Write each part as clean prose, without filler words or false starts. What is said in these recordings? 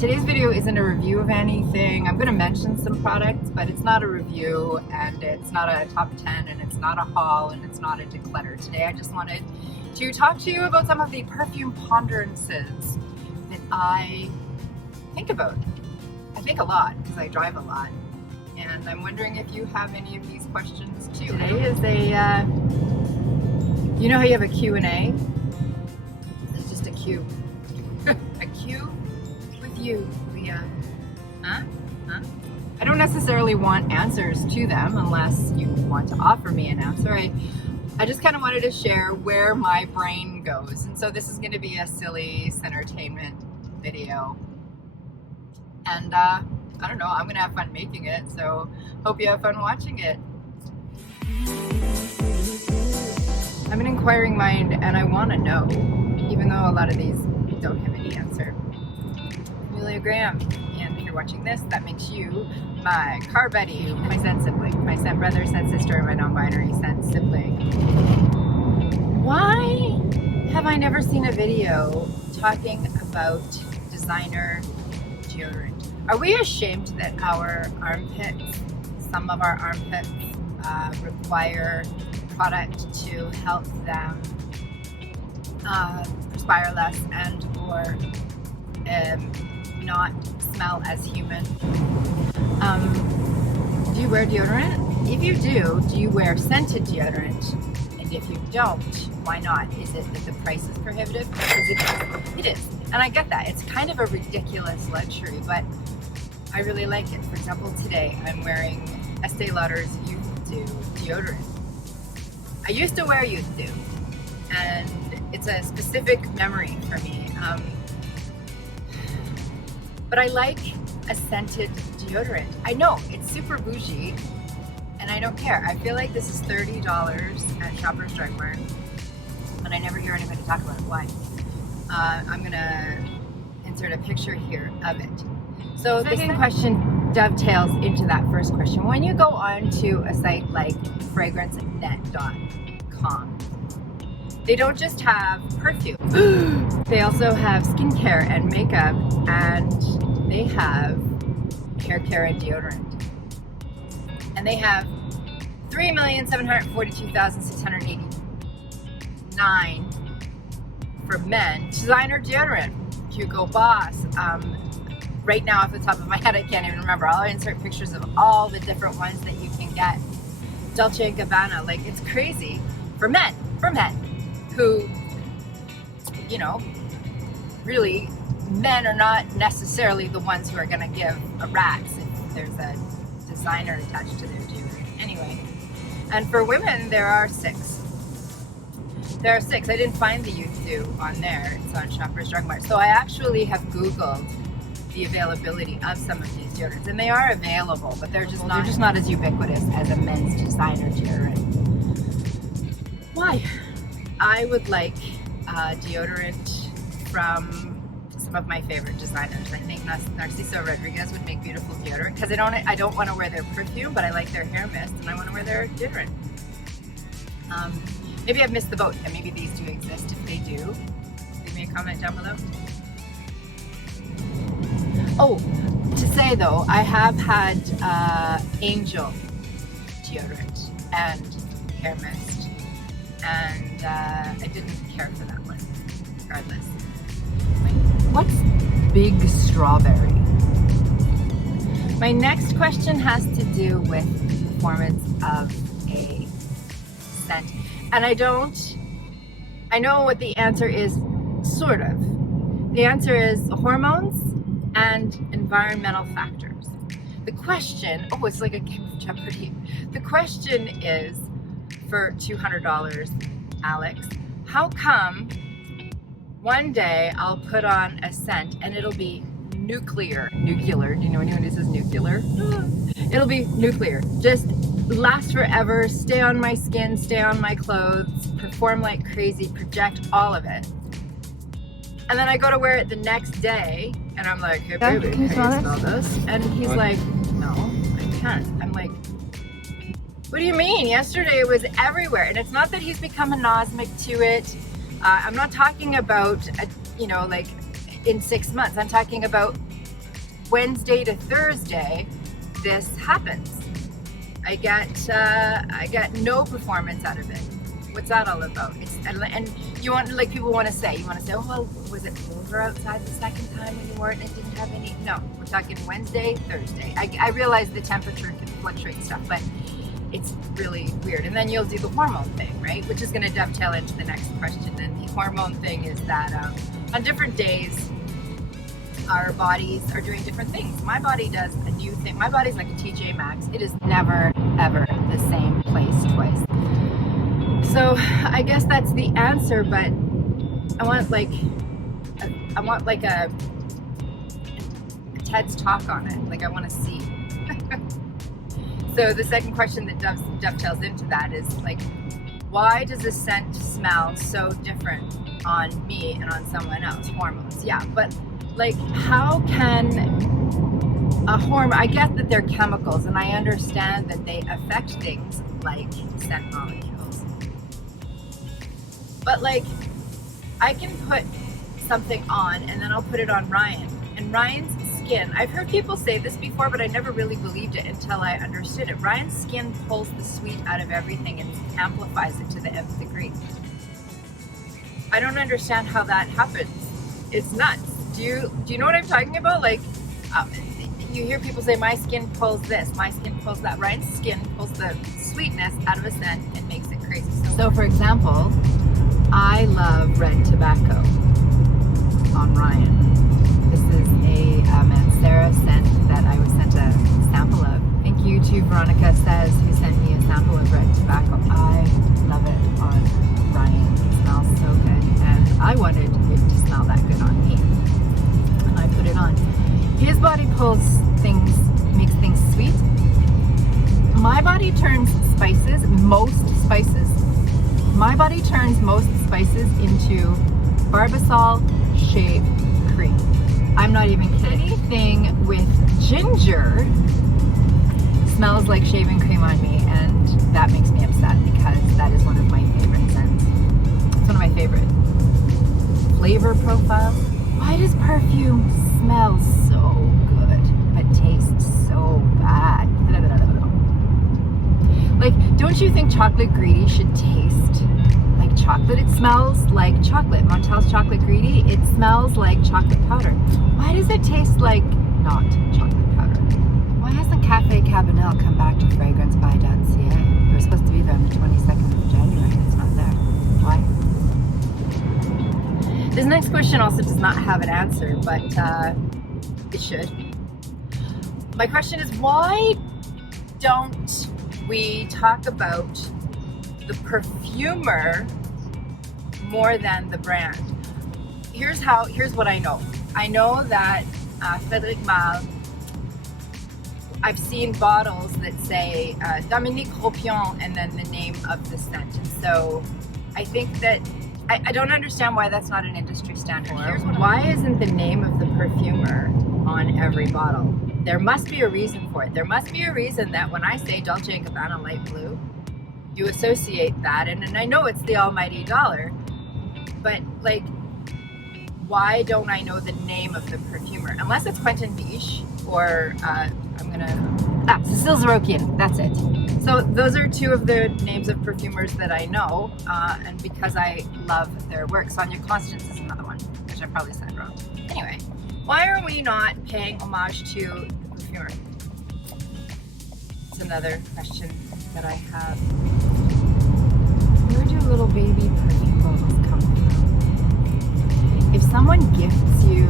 Today's video isn't a review of anything. I'm going to mention some products, but it's not a review, and it's not a top 10, and it's not a haul, and it's not a declutter. Today I just wanted to talk to you about some of the perfume ponderances that I think about. I think a lot because I drive a lot, and I'm wondering if you have any of these questions too. Today is a, you know how you have a Q&A? It's just a Q. A Q with you, Leah. Huh? I don't necessarily want answers to them unless you want to offer me an answer. I just kind of wanted to share where my brain goes. And so this is going to be a silly Scentertainment video. And I don't know, I'm going to have fun making it. So hope you have fun watching it. I'm an inquiring mind and I want to know, even though a lot of these don't have any answer. Amelia Graham, and if you're watching this, that makes you my car buddy, my scent sibling, my scent brother, scent sister, and my non-binary scent sibling. Why have I never seen a video talking about designer deodorant? Are we ashamed that our armpits, some of our armpits, require product to help them perspire less and or not smell as human? Do you wear deodorant? If you do you wear scented deodorant? And if you don't, why not? Is it that the price is prohibitive? It is. And I get that. It's kind of a ridiculous luxury, but I really like it. For example, today I'm wearing Estee Lauder's Youth Dew deodorant. I used to wear Youth Dew, and it's a specific memory for me. But I like a scented deodorant. I know, it's super bougie, and I don't care. I feel like this is $30 at Shoppers Drug Mart, but I never hear anybody talk about it. Why? I'm gonna insert a picture here of it. So the second question dovetails into that first question. When you go on to a site like fragrancenet.com, they don't just have perfume. They also have skincare and makeup, and they have hair care and deodorant. And they have 3,742,689 for men designer deodorant. Hugo Boss. Right now, off the top of my head, I can't even remember. I'll insert pictures of all the different ones that you can get. Dolce & Gabbana, like, it's crazy. For men who, you know, really, men are not necessarily the ones who are going to give a rat's if there's a designer attached to their deodorant. Anyway, and for women, there are 6. There are 6. I didn't find the Youth Dew on there. It's on Shoppers Drug Mart. So I actually have Googled the availability of some of these deodorants, and they are available, but they're just not as ubiquitous as a men's designer deodorant. Why? I would like deodorant from some of my favorite designers. I think Narciso Rodriguez would make beautiful deodorant because I don't want to wear their perfume, but I like their hair mist and I want to wear their deodorant. Maybe I've missed the boat, and maybe these do exist. If they do, leave me a comment down below. Oh, to say though, I have had Angel deodorant and hair mist, and I didn't care for that one, regardless. What's Big Strawberry? My next question has to do with the performance of a scent. And I know what the answer is, sort of. The answer is hormones and environmental factors. The question, oh, it's like a game of Jeopardy. The question is, for $200, Alex, how come one day I'll put on a scent and it'll be nuclear? Do you know anyone who says nuclear? It'll be nuclear. Just last forever, stay on my skin, stay on my clothes, perform like crazy, project all of it. And then I go to wear it the next day, and I'm like, hey baby, can you smell this? And he's like, no, I can't. I'm like, what do you mean? Yesterday it was everywhere. And it's not that he's become anosmic to it. I'm not talking about, like in 6 months. I'm talking about Wednesday to Thursday, this happens. I get no performance out of it. What's that all about? And you want, like, people want to say, oh, well, was it colder outside the second time when you wore it and it didn't have any? No, we're talking Wednesday, Thursday. I realize the temperature can fluctuate and stuff, but it's really weird. And then you'll do the hormone thing, right? Which is going to dovetail into the next question. And the hormone thing is that on different days, our bodies are doing different things. My body does a new thing. My body's like a TJ Maxx. It is never, ever the same place twice. So I guess that's the answer, but I want like a TED's talk on it. Like, I want to see. So the second question that dovetails into that is, like, why does a scent smell so different on me and on someone else? Hormones, yeah, but like, how can a hormone, I get that they're chemicals and I understand that they affect things like scent molecules, but like, I can put something on and then I'll put it on Ryan, and Ryan's skin, I've heard people say this before, but I never really believed it until I understood it. Ryan's skin pulls the sweet out of everything and amplifies it to the nth degree. I don't understand how that happens. It's nuts. Do you know what I'm talking about? Like, you hear people say, my skin pulls this, my skin pulls that. Ryan's skin pulls the sweetness out of a scent and makes it crazy. So for example, I love red tobacco on Ryan. This is a Mancera scent that I was sent a sample of. Thank you to Veronica Says, who sent me a sample of red tobacco. I love it on Ryan. It smells so good, and I wanted it to smell that good on me. I put it on. His body pulls things, makes things sweet. My body turns spices, most spices. My body turns most spices into Barbasol shave cream. I'm not even kidding. Anything with ginger smells like shaving cream on me, and that makes me upset because that is one of my favorite scents. It's one of my favorite. Flavor profile. Why does perfume smell so good but taste so bad? Like, don't you think chocolate greedy should taste like chocolate? It smells like chocolate. Montel's chocolate greedy, it smells like chocolate powder. Why does it taste like not chocolate powder? Why hasn't Cafe Cabanel come back to fragrancebuy.ca? It was supposed to be there on the 22nd of January and it's not there. Why? This next question also does not have an answer, but it should. My question is, why don't we talk about the perfumer more than the brand? Here's what I know. I know that Frédéric Malle, I've seen bottles that say Dominique Ropion and then the name of the scent. So I think that I don't understand why that's not an industry standard. Why isn't the name of the perfumer on every bottle? There must be a reason for it. There must be a reason that when I say Dolce & Gabbana light blue, you associate that, and I know it's the almighty dollar, but like, why don't I know the name of the perfumer? Unless it's Quentin Biche or Cécile Zarokian, that's it. So those are two of the names of perfumers that I know, and because I love their work. Sonia Constance is another one, which I probably said wrong. Anyway, why are we not paying homage to the perfumer? It's another question that I have. Where do little baby perfume bottles come from? If someone gifts you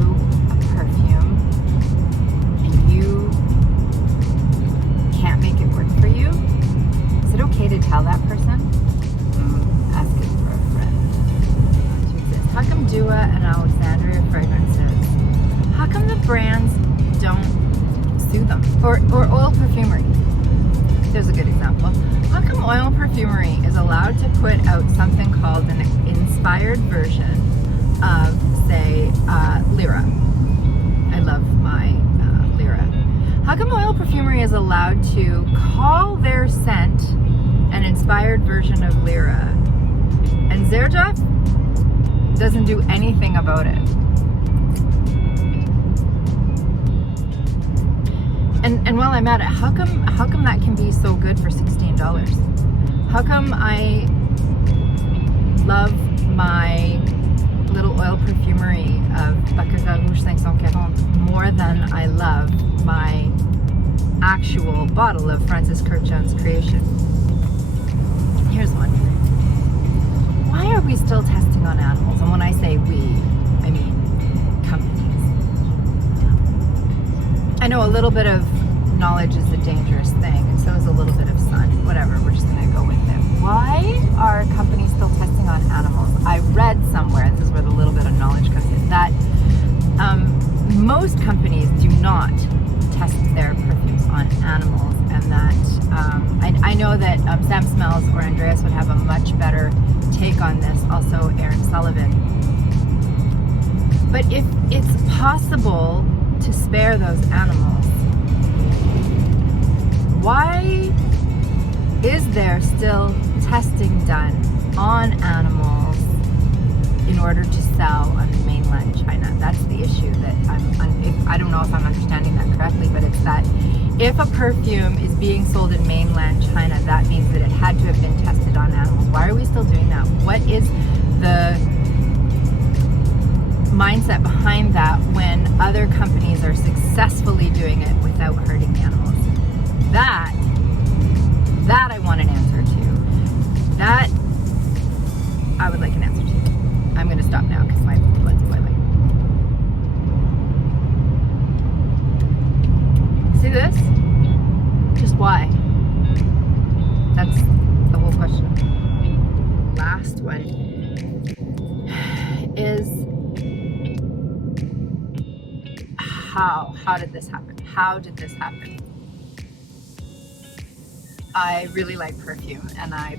a perfume and you can't make it work for you, is it okay to tell that person? Asking for a friend. How come Dua and Alexandria Fragrances, how come the brands don't sue them? Or Oil Perfumery. There's a good example. How come Oil Perfumery is allowed to put out something called an inspired version of, say, Lyra? I love my Lyra. How come Oil Perfumery is allowed to call their scent an inspired version of Lyra, and Xerjoff doesn't do anything about it? while I'm at it, how come that can be so good for $16? How come I love my little oil perfumery of Baccarat Rouge 540 more than I love my actual bottle of Francis Kirk Jones Creation? Here's one. Why are we still testing on animals? And when I say we, I mean companies. I know a little bit of knowledge is a dangerous thing, and so is a little bit of sun. Whatever, we're just going to go with it. Why are companies still testing on animals? I read somewhere, this is where the little bit of knowledge comes in, that most companies do not test their perfumes on animals, and that I know that Sam Smells or Andreas would have a much better take on this, also Erin Sullivan. But if it's possible to spare those animals, why is there still testing done on animals in order to sell on mainland China? That's the issue that I don't know if I'm understanding that correctly, but it's that if a perfume is being sold in mainland China, that means that it had to have been tested on animals. Why are we still doing that? What is the mindset behind that when other companies are successfully doing it without hurting animals? That I want an answer to. That I would like an answer to. I'm going to stop now because my blood's boiling. See this? Just why? That's the whole question. Last one is how did this happen? How did this happen? I really like perfume, and I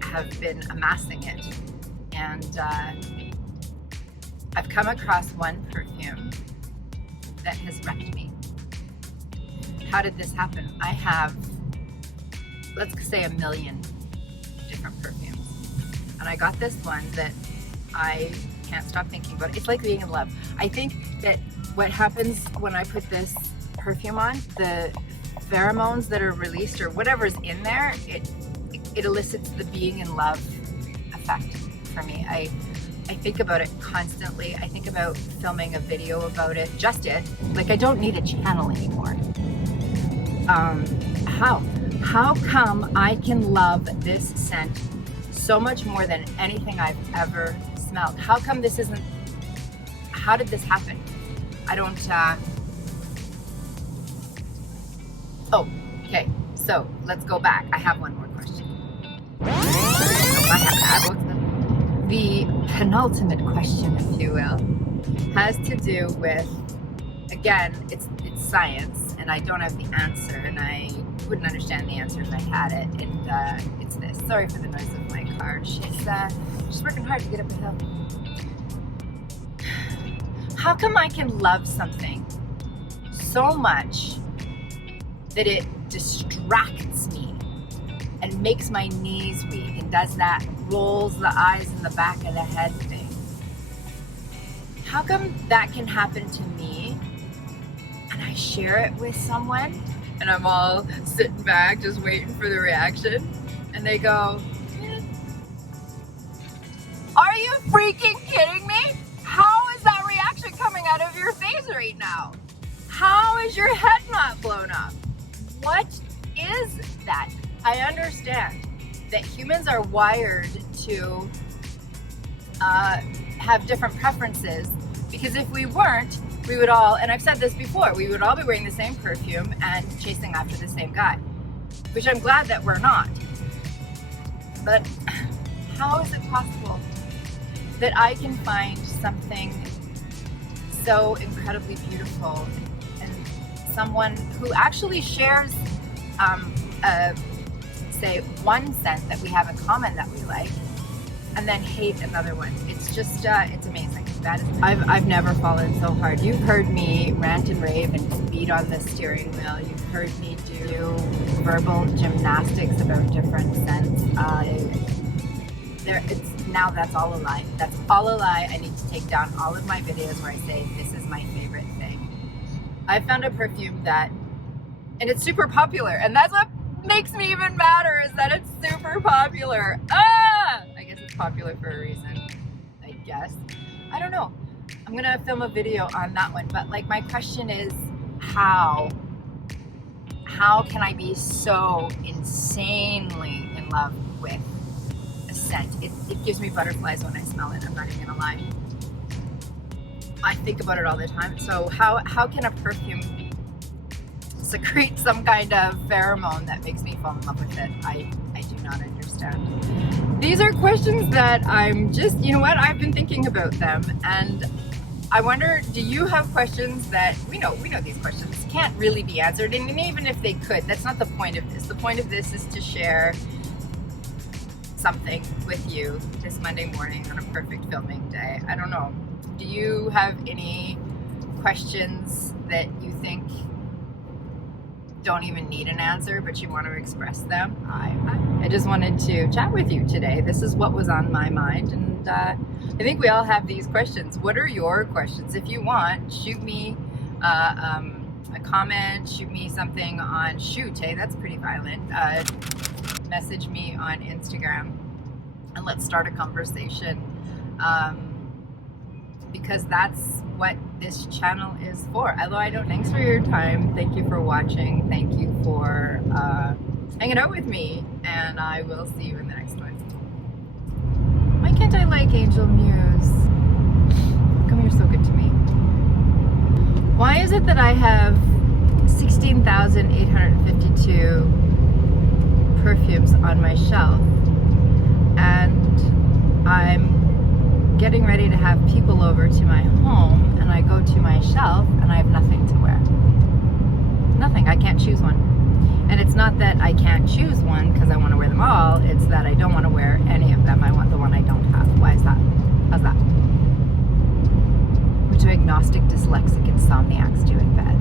have been amassing it, and I've come across one perfume that has wrecked me. How did this happen? I have, let's say, 1 million different perfumes, and I got this one that I can't stop thinking about. It's like being in love. I think that what happens when I put this perfume on, the pheromones that are released or whatever's in there, it elicits the being in love effect for me. I think about it constantly. I think about filming a video about it, just it. Like, I don't need a channel anymore. How come I can love this scent so much more than anything I've ever smelled? How come this isn't, how did this happen? I don't, oh, okay, so let's go back. I have one more question. The penultimate question, if you will, has to do with, again, it's science, and I don't have the answer, and I wouldn't understand the answer if I had it, and it's this. Sorry for the noise of my car. She's working hard to get up the hill. How come I can love something so much that it distracts me and makes my knees weak and does that rolls the eyes in the back of the head thing? How come that can happen to me and I share it with someone and I'm all sitting back just waiting for the reaction, and they go, "Are you freaking kidding me? How is that reaction coming out of your face right now? How is your head not blown up? What is that?" I understand that humans are wired to have different preferences, because if we weren't, we would all, and I've said this before, we would all be wearing the same perfume and chasing after the same guy, which I'm glad that we're not. But how is it possible that I can find something so incredibly beautiful and someone who actually shares say one scent that we have in common that we like, and then hate another one? It's just it's amazing. That is, I've never fallen so hard. You've heard me rant and rave and beat on the steering wheel. You've heard me do verbal gymnastics about different scents. Now that's all a lie. That's all a lie. I need to take down all of my videos where I say this is my favorite thing. I found a perfume that, and it's super popular, and that's what makes me even madder, is that it's super popular. I guess it's popular for a reason, I guess. I don't know. I'm gonna film a video on that one, but like my question is, how can I be so insanely in love with a scent? It gives me butterflies when I smell it, I'm not even gonna lie. I think about it all the time. So how can a perfume secrete some kind of pheromone that makes me fall in love with it? I do not understand. These are questions that I'm just, you know what, I've been thinking about them, and I wonder, do you have questions that, we know these questions can't really be answered, and even if they could, that's not the point of this. The point of this is to share something with you this Monday morning on a perfect filming day. I don't know. Do you have any questions that you think don't even need an answer, but you want to express them? I just wanted to chat with you today. This is what was on my mind, and I think we all have these questions. What are your questions? If you want, shoot me a comment, shoot me something on hey, that's pretty violent. Message me on Instagram, and let's start a conversation. Because that's what this channel is for. Although I don't, thanks for your time. Thank you for watching. Thank you for hanging out with me. And I will see you in the next one. Why can't I like Angel Muse? How come you're so good to me? Why is it that I have 16,852 perfumes on my shelf, and I'm getting ready to have people over to my home, and I go to my shelf and I have nothing to wear? Nothing. I can't choose one. And it's not that I can't choose one because I want to wear them all, it's that I don't want to wear any of them. I want the one I don't have. Why is that? How's that? What do agnostic dyslexic insomniacs do in bed?